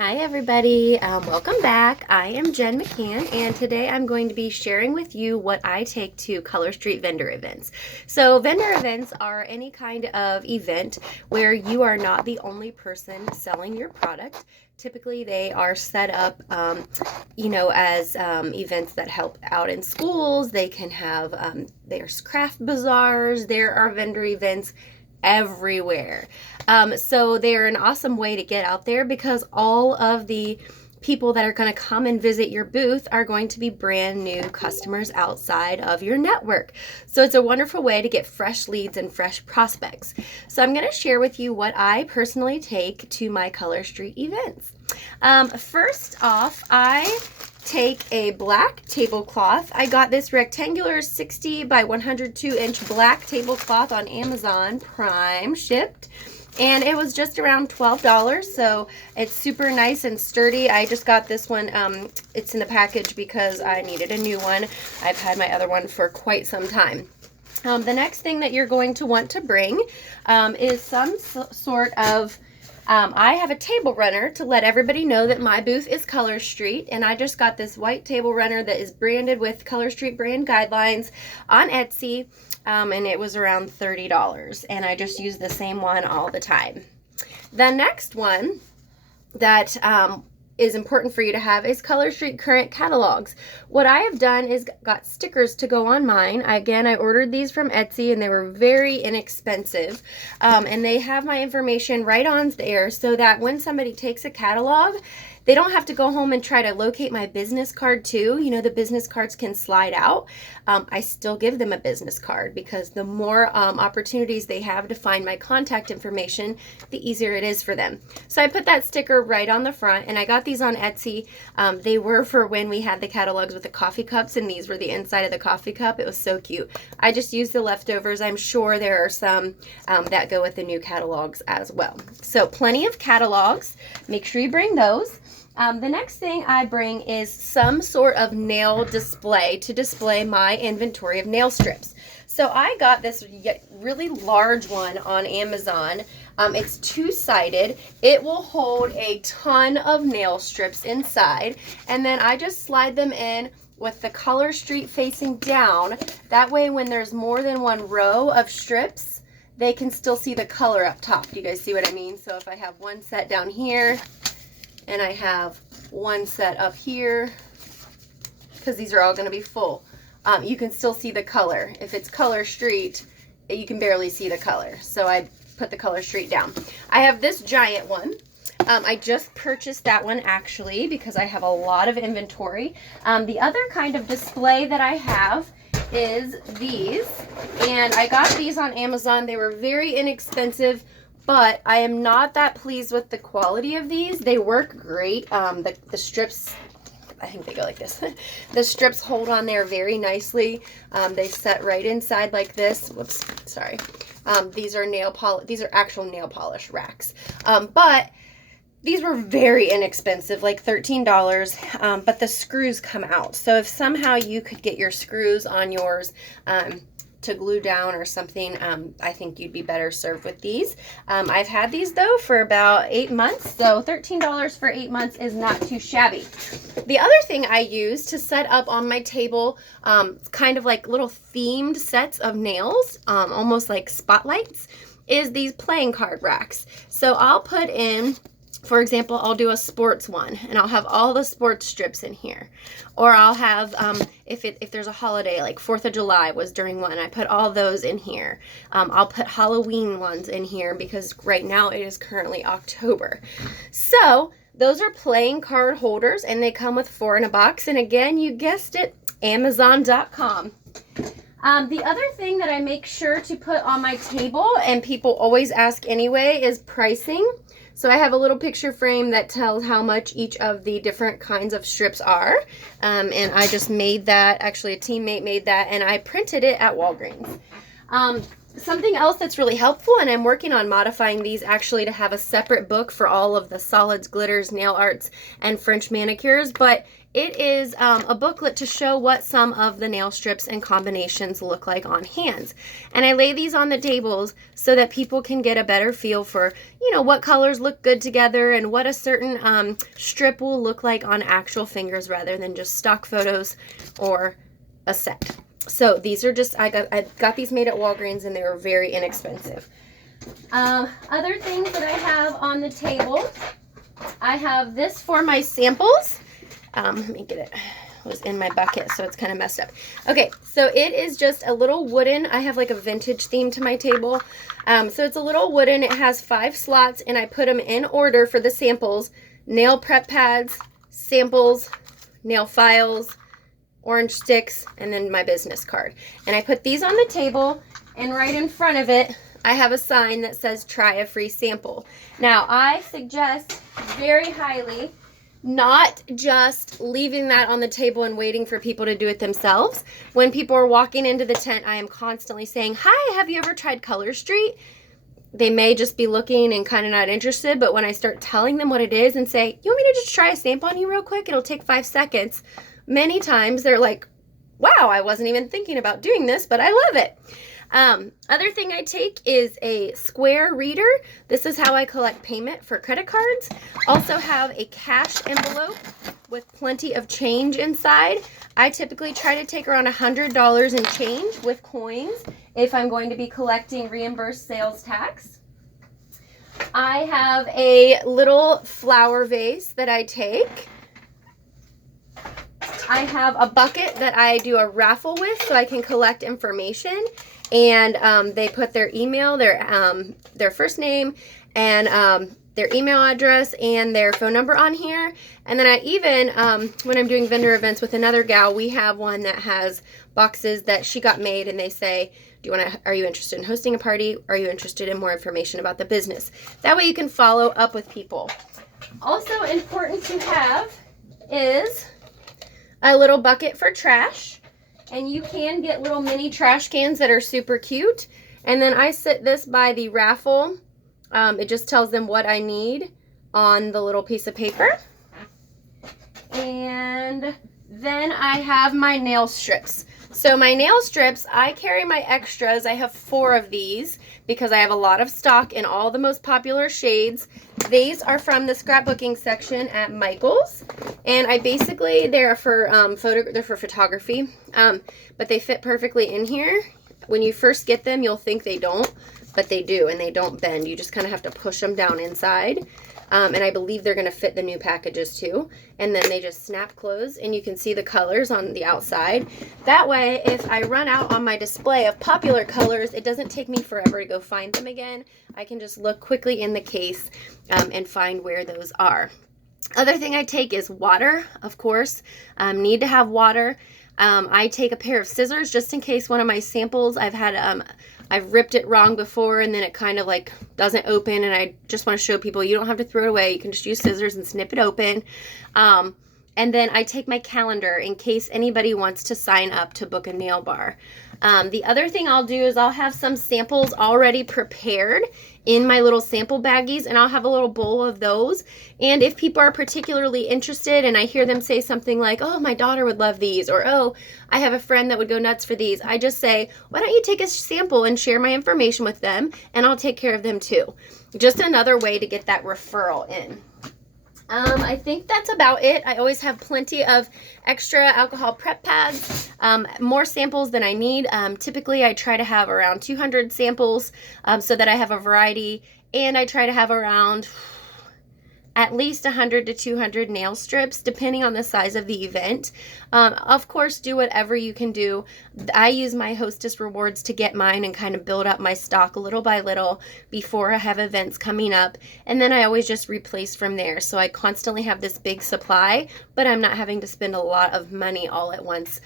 Hi everybody, welcome back. I am Jen McCann, and today I'm going to be sharing with you what I take to Color Street vendor events. So vendor events are any kind of event where you are not the only person selling your product. Typically they are set up as events that help out in schools. They can have there's craft bazaars. There are vendor events everywhere. So they're an awesome way to get out there because all of the people that are going to come and visit your booth are going to be brand new customers outside of your network. So it's a wonderful way to get fresh leads and fresh prospects. So I'm going to share with you what I personally take to my Color Street events. First off, I take a black tablecloth. I got this rectangular 60 by 102 inch black tablecloth on Amazon Prime shipped, and it was just around $12, so it's super nice and sturdy. I just got this one, it's in the package because I needed a new one. I've had my other one for quite some time. The next thing that you're going to want to bring is some sort of I have a table runner to let everybody know that my booth is Color Street, and I just got this white table runner that is branded with Color Street brand guidelines on Etsy, and it was around $30, and I just use the same one all the time. The next one that is important for you to have is Color Street current catalogs. What I have done is got stickers to go on mine. Again, I ordered these from Etsy and they were very inexpensive. And they have my information right on there so that when somebody takes a catalog, they don't have to go home and try to locate my business card too. You know, the business cards can slide out. I still give them a business card because the more opportunities they have to find my contact information, the easier it is for them. So I put that sticker right on the front, and I got these on Etsy. They were for when we had the catalogs with the coffee cups, and these were the inside of the coffee cup. It was so cute. I just used the leftovers. I'm sure there are some that go with the new catalogs as well. So plenty of catalogs. Make sure you bring those. The next thing I bring is some sort of nail display to display my inventory of nail strips. So I got this really large one on Amazon. It's two-sided. It will hold a ton of nail strips inside, and then I just slide them in with the Color Street facing down. That way when there's more than one row of strips, they can still see the color up top. Do you guys see what I mean? So if I have one set down here, and I have one set up here, because these are all going to be full, you can still see the color. If it's Color Street, you can barely see the color. So I put the Color Street down. I have this giant one. I just purchased that one actually because I have a lot of inventory. The other kind of display that I have is these, and I got these on Amazon. They were very inexpensive, but I am not that pleased with the quality of these. They work great. The strips, I think they go like this. The strips hold on there very nicely. They set right inside like this. Whoops, sorry. These are actual nail polish racks. But these were very inexpensive, like $13, but the screws come out. So if somehow you could get your screws on yours to glue down or something, I think you'd be better served with these. I've had these though for about 8 months, so $13 for 8 months is not too shabby. The other thing I use to set up on my table, kind of like little themed sets of nails, almost like spotlights, is these playing card racks. So I'll put in, for example, I'll do a sports one, and I'll have all the sports strips in here. Or I'll have, if there's a holiday, like 4th of July was during one, I put all those in here. I'll put Halloween ones in here because right now it is currently October. So those are playing card holders, and they come with 4 in a box. And again, you guessed it, Amazon.com. The other thing that I make sure to put on my table, and people always ask anyway, is pricing. So I have a little picture frame that tells how much each of the different kinds of strips are. And I just made that, actually a teammate made that, and I printed it at Walgreens. Something else that's really helpful, and I'm working on modifying these actually to have a separate book for all of the solids, glitters, nail arts, and French manicures, but It is a booklet to show what some of the nail strips and combinations look like on hands. And I lay these on the tables so that people can get a better feel for, you know, what colors look good together and what a certain strip will look like on actual fingers rather than just stock photos or a set. So these are just, I got these made at Walgreens and they were very inexpensive. Other things that I have on the table, I have this for my samples. Let me get it. It was in my bucket, so it's kind of messed up. Okay, so it is just a little wooden, I have like a vintage theme to my table. So it's a little wooden, it has 5 slots, and I put them in order for the samples: nail prep pads, samples, nail files, orange sticks, and then my business card. And I put these on the table, and right in front of it, I have a sign that says try a free sample. Now, I suggest very highly not just leaving that on the table and waiting for people to do it themselves. When people are walking into the tent, I am constantly saying, hi, have you ever tried Color Street? They may just be looking and kind of not interested, but when I start telling them what it is and say, you want me to just try a sample on you real quick? It'll take 5 seconds. Many times they're like, wow, I wasn't even thinking about doing this, but I love it. Other thing I take is a square reader. This is how I collect payment for credit cards. Also have a cash envelope with plenty of change inside. I typically try to take around $100 in change with coins if I'm going to be collecting reimbursed sales tax. I have a little flower vase that I take. I have a bucket that I do a raffle with so I can collect information. And they put their email, their first name, and their email address and their phone number on here. And then I even, when I'm doing vendor events with another gal, we have one that has boxes that she got made, and they say, are you interested in hosting a party? Are you interested in more information about the business? That way you can follow up with people. Also important to have is a little bucket for trash. And you can get little mini trash cans that are super cute. And then I sit this by the raffle. It just tells them what I need on the little piece of paper. And then I have my nail strips. So my nail strips, I carry my extras. I have 4 of these because I have a lot of stock in all the most popular shades. These are from the scrapbooking section at Michael's, and they're for photography, but they fit perfectly in here. When you first get them, you'll think they don't, but they do, and they don't bend. You just kind of have to push them down inside. And I believe they're going to fit the new packages too. And then they just snap closed, and you can see the colors on the outside. That way, if I run out on my display of popular colors, it doesn't take me forever to go find them again. I can just look quickly in the case and find where those are. Other thing I take is water, of course. Need to have water. I take a pair of scissors just in case one of my samples, I've ripped it wrong before and then it kind of like doesn't open, and I just want to show people you don't have to throw it away. You can just use scissors and snip it open. And then I take my calendar in case anybody wants to sign up to book a nail bar. The other thing I'll do is I'll have some samples already prepared in my little sample baggies, and I'll have a little bowl of those. And if people are particularly interested and I hear them say something like, oh, my daughter would love these, or oh, I have a friend that would go nuts for these, I just say, why don't you take a sample and share my information with them, and I'll take care of them too. Just another way to get that referral in. I think that's about it. I always have plenty of extra alcohol prep pads, more samples than I need. Typically, I try to have around 200 samples so that I have a variety, and I try to have around at least 100 to 200 nail strips, depending on the size of the event. Of course, do whatever you can do. I use my hostess rewards to get mine and kind of build up my stock little by little before I have events coming up. And then I always just replace from there. So I constantly have this big supply, but I'm not having to spend a lot of money all at once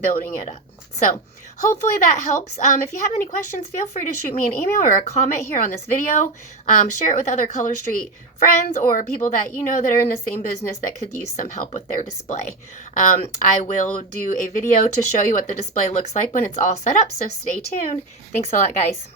building it up. So hopefully that helps. If you have any questions, feel free to shoot me an email or a comment here on this video. Share it with other Color Street friends or people that you know that are in the same business that could use some help with their display. I will do a video to show you what the display looks like when it's all set up, so stay tuned. Thanks a lot, guys.